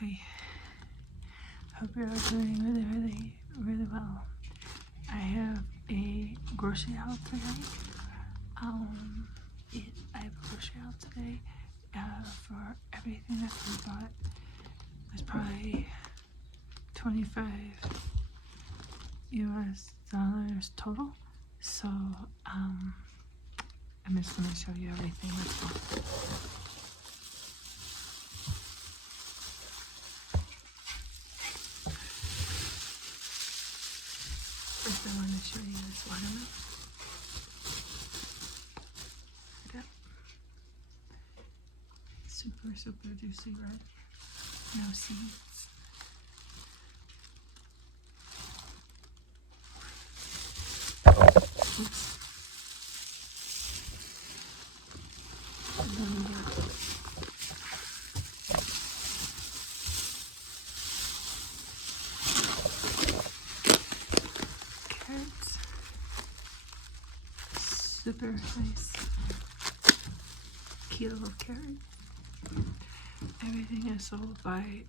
Hi. Hope you're all doing really well. I have a grocery haul today. I have a grocery haul today for everything that we bought. It's probably $25 US total. So I'm just gonna show you everything. Let's go. First, I want to show you this watermelon. Look at that. Super juicy red. No seeds. Oops. And then we got carrots. Super nice kilo of carrots. Everything is sold by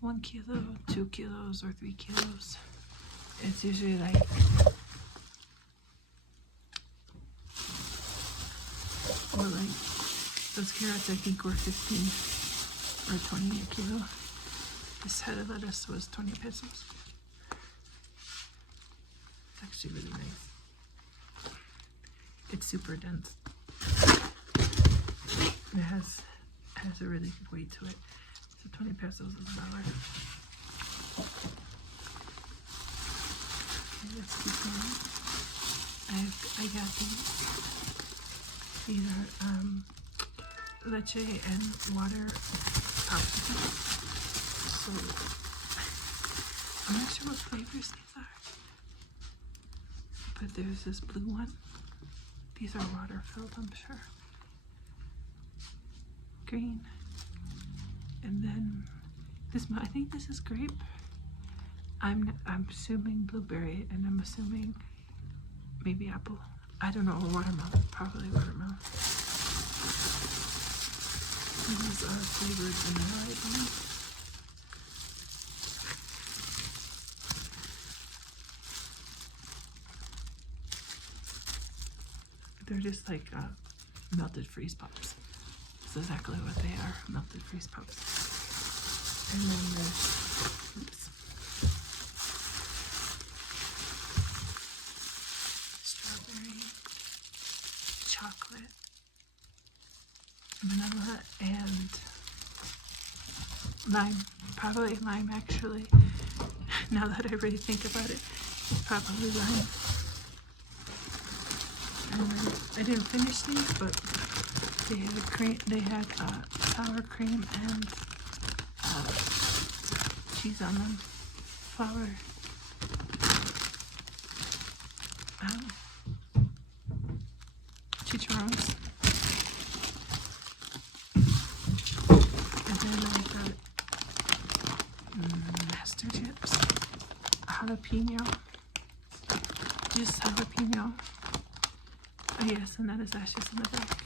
1 kilo, 2 kilos, or 3 kilos. It's usually like those carrots I think were 15 or 20 a kilo. This head of lettuce was 20 pesos. It's actually really nice. It's super dense. It has a really good weight to it. So 20 pesos is $1. Okay, let's keep going. I got these. These are leche and water popsicles. So I'm not sure what flavors these are, but there's this blue one. These are water filled, I'm sure. Green, and then this. I think this is grape. I'm assuming blueberry, and I'm assuming maybe apple. I don't know. Watermelon, probably watermelon. These are flavored vanilla, I believe. They're just like melted freeze pops. That's exactly what they are, melted freeze pops. And then there's, strawberry, chocolate, vanilla, and lime. Probably lime, actually. Now that I really think about it, it's probably lime. I didn't finish these, but they had cream. They had sour cream and cheese on them. Flour. Chicharrones. And then I got Master chips, jalapeno, just jalapeno. Oh yes, and that is ashes in the back.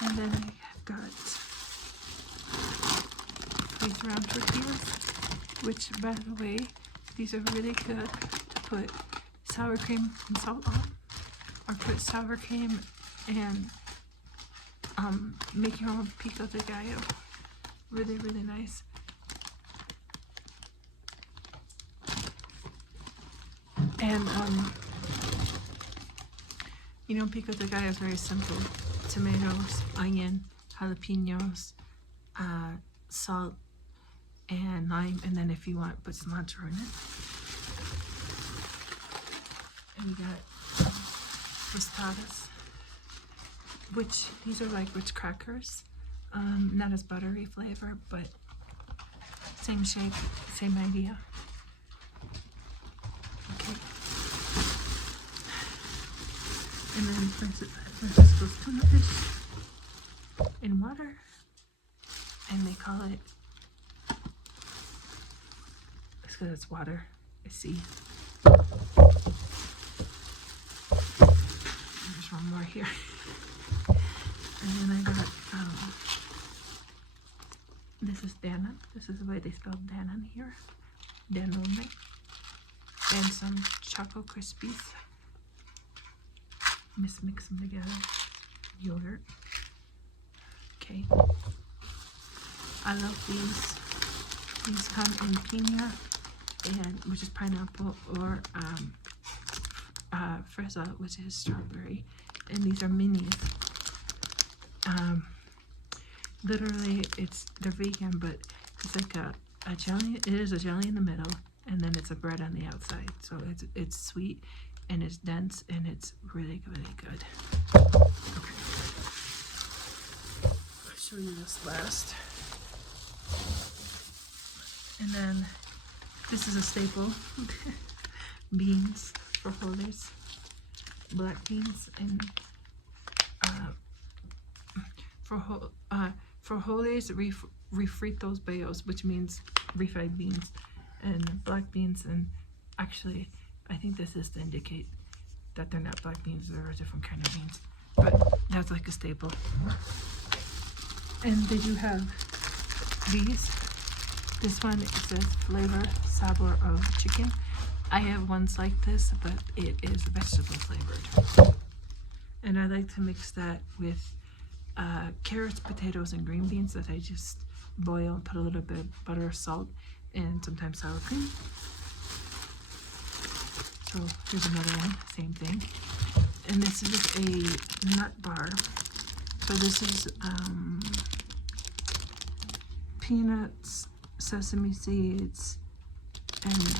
And then I've got these round tortillas, which, by the way, these are really good to put sour cream and salt on, or put sour cream and make your own pico de gallo. Really nice. And you know, pico de gallo is very simple. Tomatoes, onion, jalapenos, salt, and lime, and then if you want, put cilantro in it. And we got tostadas, which these are like Ritz crackers. Not as buttery flavor, but same shape, same idea. Okay. And then Francisco's tuna fish in water, and they call it, it's because it's water, it's sea. There's one more here. And then I got This is Danone. This is the way they spell Danone here. Danone. And some Choco Krispies. Just mix them together. Yogurt. Okay. I love these. These come in piña, and which is pineapple, or fresa, which is strawberry. And these are minis. Literally, they're vegan, but it's like a jelly. It is a jelly in the middle, and then it's a bread on the outside. So it's sweet, and it's dense, and it's really, really good. Okay. I'll show you this last. And then this is a staple. Beans for holders. Black beans, and for holders, refritos bellos, which means refried beans, and black beans. And actually, I think this is to indicate that they're not black beans, they're a different kind of beans. But that's like a staple. And they do have these. This one, it says flavor sabor of chicken. I have ones like this, but it is vegetable flavored. And I like to mix that with carrots, potatoes, and green beans that I just boil and put a little bit of butter, salt, and sometimes sour cream. So here's another one, same thing. And this is a nut bar. So this is peanuts, sesame seeds, and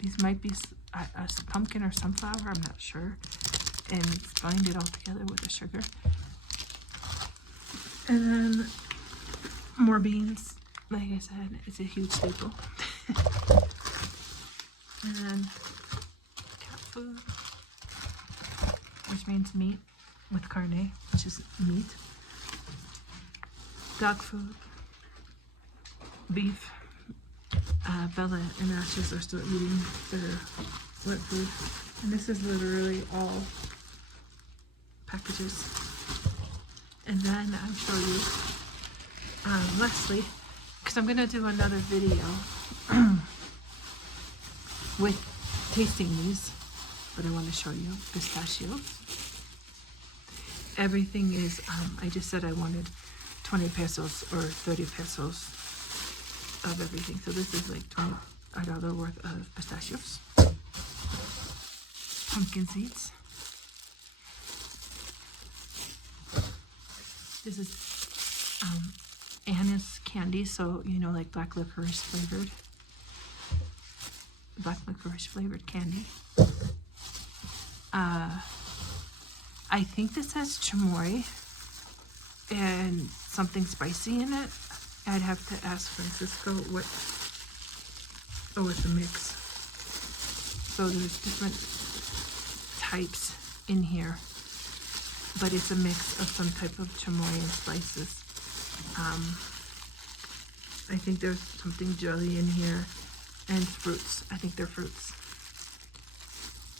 these might be a pumpkin or sunflower, I'm not sure. And bind it all together with the sugar. And then more beans. Like I said, it's a huge staple. And then cat food, which means meat, with carne, which is meat. Dog food, beef. Bella and Ashes are still eating their wet food. And this is literally all packages. And then I'll show you lastly, because I'm going to do another video with tasting these, but I want to show you pistachios. Everything is, I just said I wanted 20 pesos or 30 pesos of everything. So this is like $20 worth of pistachios. Pumpkin seeds. This is anise candy, so you know, like black licorice flavored. Black licorice flavored candy. I think this has chamoy and something spicy in it. I'd have to ask Francisco what the mix. So there's different types in here, but it's a mix of some type of chamoy and spices. I think there's something jelly in here and fruits. I think they're fruits.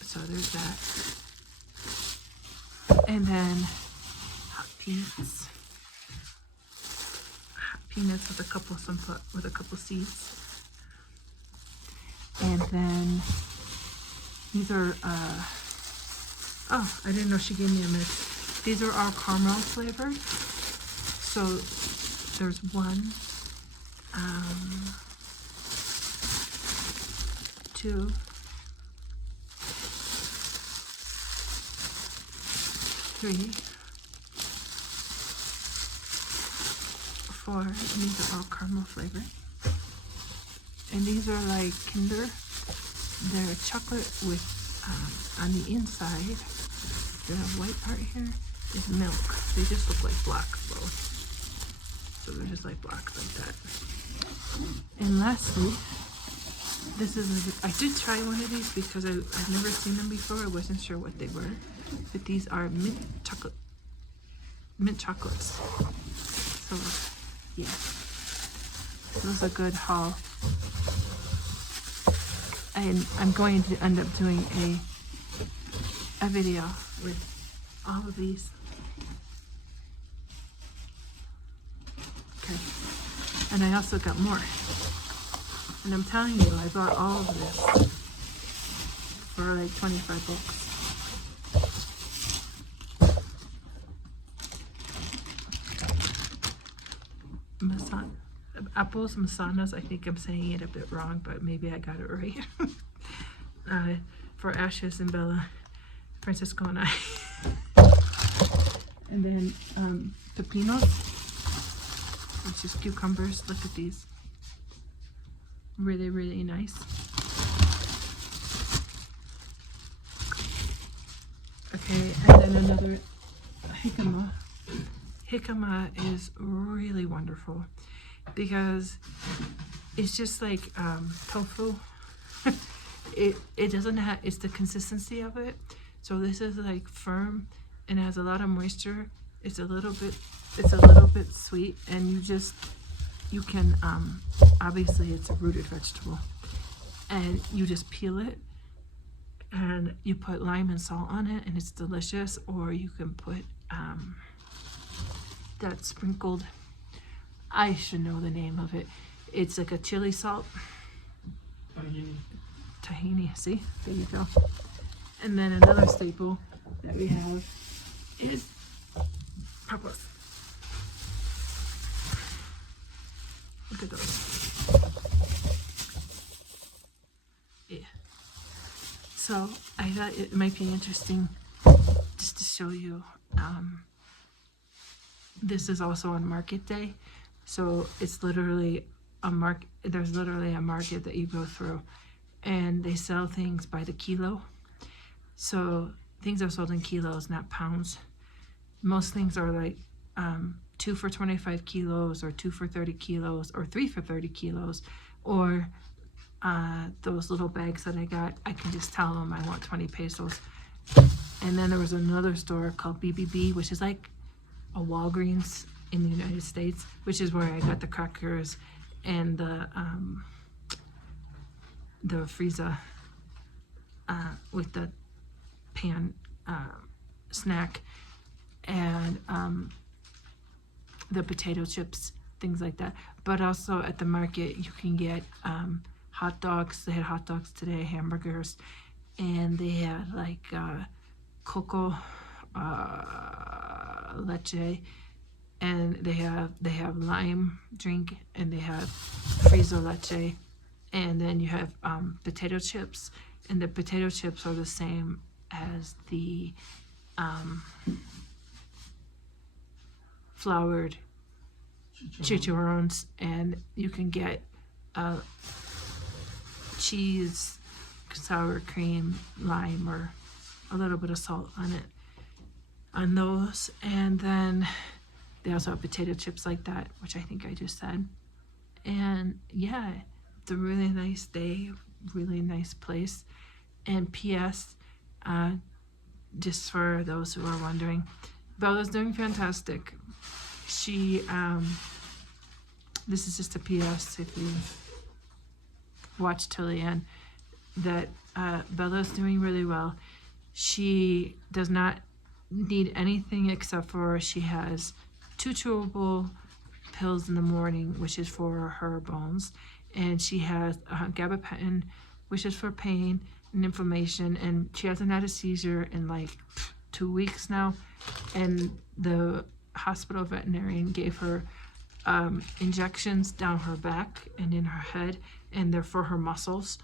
So there's that. And then hot peanuts. Hot peanuts with a couple seeds. And then these are oh, I didn't know she gave me a mix. These are all caramel flavored. So there's one, 2, 3, 4, and these are all caramel flavored. And these are like Kinder. They're chocolate with, on the inside, the white part here is milk. They just look like blocks though. So they're just like blocks like that. And lastly, this is, I did try one of these because I've never seen them before. I wasn't sure what they were. But these are mint chocolates. So yeah, this was a good haul. And I'm going to end up doing a video with all of these. Okay, And I also got more. And I'm telling you, I bought all of this for like 25 bucks. Apples Masanas, I think I'm saying it a bit wrong, but maybe I got it right. For Ashes and Bella, Francisco and I. And then pepinos, which is cucumbers. Look at these. Really, really nice. Okay, and then another jicama. Jicama is really wonderful because it's just like tofu. it doesn't have, it's the consistency of it. So this is like firm and has a lot of moisture. It's a little bit sweet, and you can obviously it's a rooted vegetable, and you just peel it and you put lime and salt on it, and it's delicious. Or you can put that sprinkled, I should know the name of it. It's like a chili salt. Tahini, see? There you go. And then another staple that we have is papas. Look at those. Yeah. So I thought it might be interesting just to show you. This is also on market day. So it's literally a market. There's literally a market that you go through, and they sell things by the kilo. So things are sold in kilos, not pounds. Most things are like 2 for 25 kilos, or 2 for 30 kilos, or 3 for 30 kilos, or those little bags that I got, I can just tell them I want 20 pesos. And then there was another store called BBB, which is like a Walgreens in the United States, which is where I got the crackers and the Frieza with the pan snack, and the potato chips, things like that. But also at the market you can get hot dogs. They had hot dogs today, hamburgers, and they had like cocoa leche, and they have lime drink, and they have Frieza leche, and then you have potato chips, and the potato chips are the same as the floured chicharrones, and you can get cheese, sour cream, lime, or a little bit of salt on it, on those. And then they also have potato chips like that, which I think I just said. And yeah, it's a really nice day, really nice place. And P.S., just for those who are wondering, Bella's doing fantastic. She, this is just a P.S. if you watch till the end, that Bella's doing really well. She does not need anything except for she has 2 chewable pills in the morning, which is for her bones, and she has gabapentin, which is for pain and inflammation, and she hasn't had a seizure in like 2 weeks now. And the hospital veterinarian gave her injections down her back and in her head, and they're for her muscles.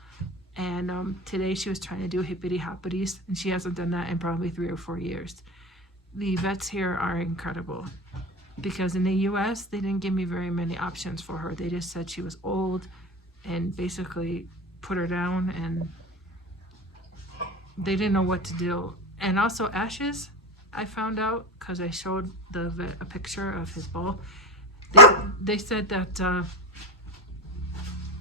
And today she was trying to do hippity hoppities, and she hasn't done that in probably 3 or 4 years. The vets here are incredible, because in the US they didn't give me very many options for her. They just said she was old and basically put her down, and they didn't know what to do. And also Ashes, I found out because I showed the vet a picture of his ball. They said that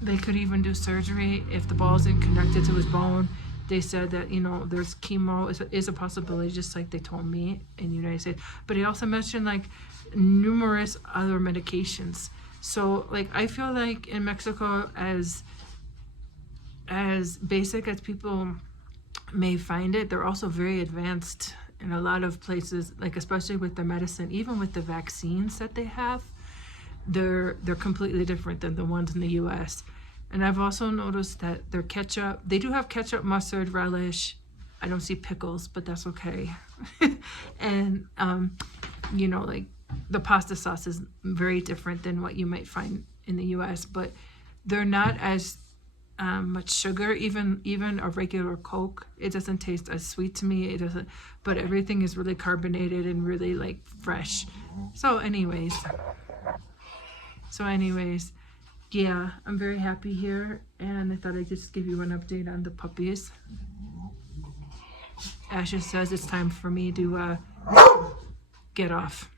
they could even do surgery if the ball isn't connected to his bone. They said that, you know, there's chemo is a possibility, just like they told me in the United States. But he also mentioned like numerous other medications. So like I feel like in Mexico, as basic as people may find it, they're also very advanced in a lot of places, like especially with the medicine, even with the vaccines that they have. they're completely different than the ones in the US. And I've also noticed that their ketchup, they do have ketchup, mustard, relish. I don't see pickles, but that's okay. And you know, like the pasta sauce is very different than what you might find in the US, but they're not as much sugar. Even a regular Coke, it doesn't taste as sweet to me. It doesn't, but everything is really carbonated and really like fresh. So anyways, yeah, I'm very happy here, and I thought I'd just give you an update on the puppies. Ashes says it's time for me to get off.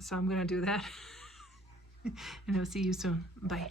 So I'm gonna do that. And I'll see you soon. Bye.